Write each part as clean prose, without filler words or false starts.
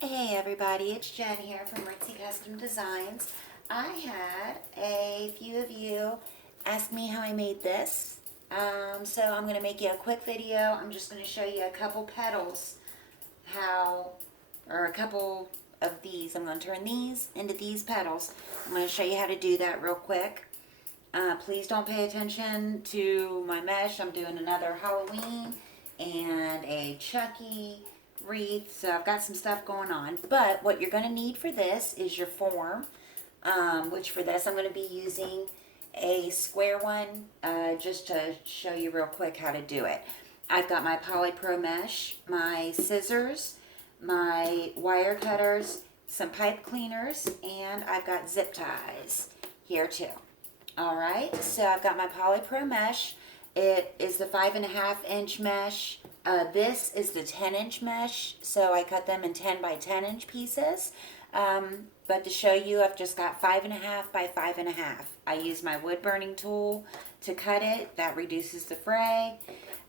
Hey everybody, it's Jen here from Ritzy Custom Designs. I had a few of you ask me how I made this. So I'm going to make you a quick video. I'm just going to show you a couple petals, or a couple of these. I'm going to turn these into these petals. I'm going to show you how to do that real quick. Please don't pay attention to my mesh. I'm doing another Halloween and a Chucky wreath, so I've got some stuff going on. But what you're going to need for this is your form, which for this I'm going to be using a square one, just to show you real quick how to do it. I've got my Polypro mesh, my scissors, my wire cutters, some pipe cleaners, and I've got zip ties here too. Alright, so I've got my Polypro mesh. It is the 5.5-inch mesh. This is the 10-inch mesh, so I cut them in 10 by 10-inch pieces. But to show you, I've just got 5.5 by 5.5. I use my wood burning tool to cut it. That reduces the fray.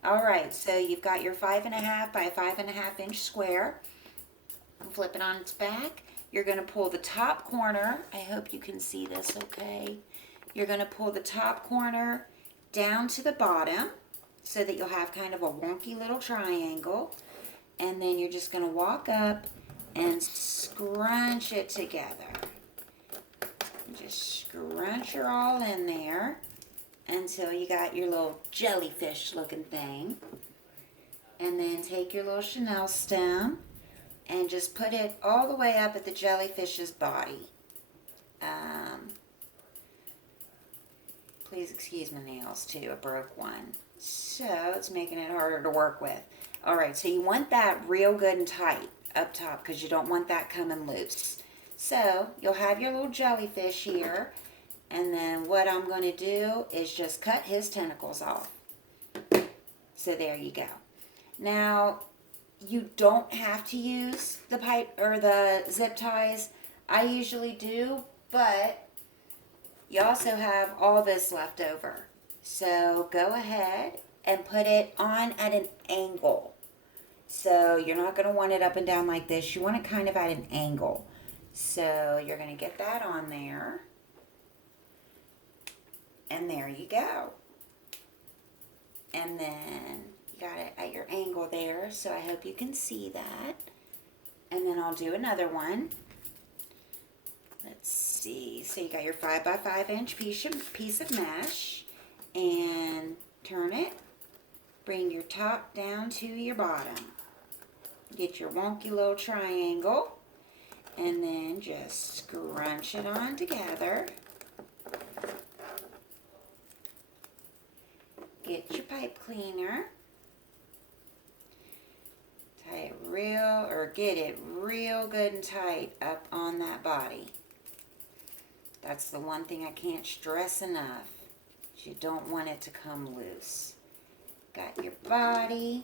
Alright, so you've got your 5.5 by 5.5-inch square. Flip it on its back. You're going to pull the top corner. I hope you can see this okay. You're going to pull the top corner down to the bottom so that you'll have kind of a wonky little triangle. And then you're just going to walk up and scrunch it together. Just scrunch her all in there until you got your little jellyfish looking thing. And then take your little chenille stem and just put it all the way up at the jellyfish's body. Please excuse my nails too, I broke one. So it's making it harder to work with. Alright, so you want that real good and tight up top because you don't want that coming loose. So you'll have your little jellyfish here, and then what I'm going to do is just cut his tentacles off. So there you go. Now, you don't have to use the pipe or the zip ties. I usually do, but you also have all this left over. So go ahead and put it on at an angle. So you're not going to want it up and down like this. You want it kind of at an angle. So you're going to get that on there. And there you go. And then you got it at your angle there. So I hope you can see that. And then I'll do another one. Let's see. So you got your 5 by 5-inch piece of mesh, and turn it. Bring your top down to your bottom. Get your wonky little triangle, and then just scrunch it on together. Get your pipe cleaner. Tie it get it real good and tight up on that body. That's the one thing I can't stress enough. You don't want it to come loose. Got your body.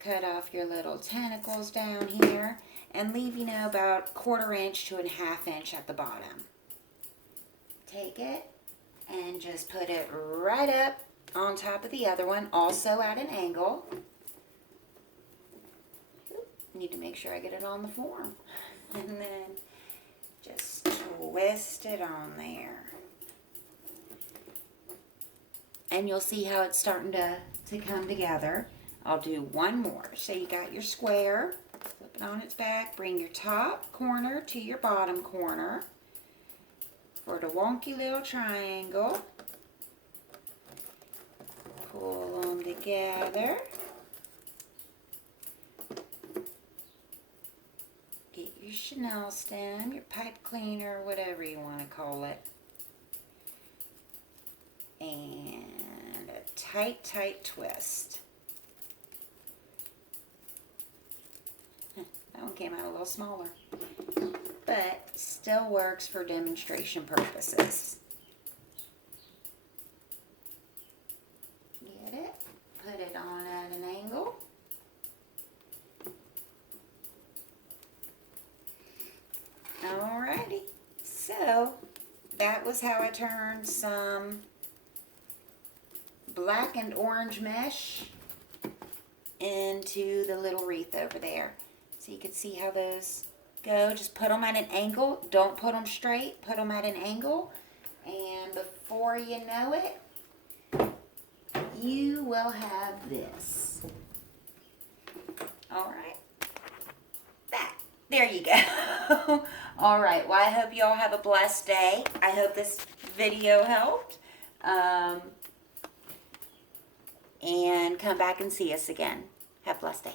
Cut off your little tentacles down here. And leave, about 1/4 inch to 1/2 inch at the bottom. Take it and just put it right up on top of the other one, also at an angle. Need to make sure I get it on the form. And then just twist it on there. And you'll see how it's starting to come together. I'll do one more. So you got your square. Flip it on its back. Bring your top corner to your bottom corner for the wonky little triangle. Pull them together. Get your chenille stem, your pipe cleaner, whatever you want to call it. And a tight, tight twist. That one came out a little smaller, but still works for demonstration purposes. Get it? Put it on at an angle. Alrighty, so that was how I turned some black and orange mesh into the little wreath over there. So you can see how those go. Just put them at an angle. Don't put them straight. Put them at an angle. And before you know it, you will have this. All right. There you go. All right. Well, I hope you all have a blessed day. I hope this video helped. And come back and see us again. Have a blessed day.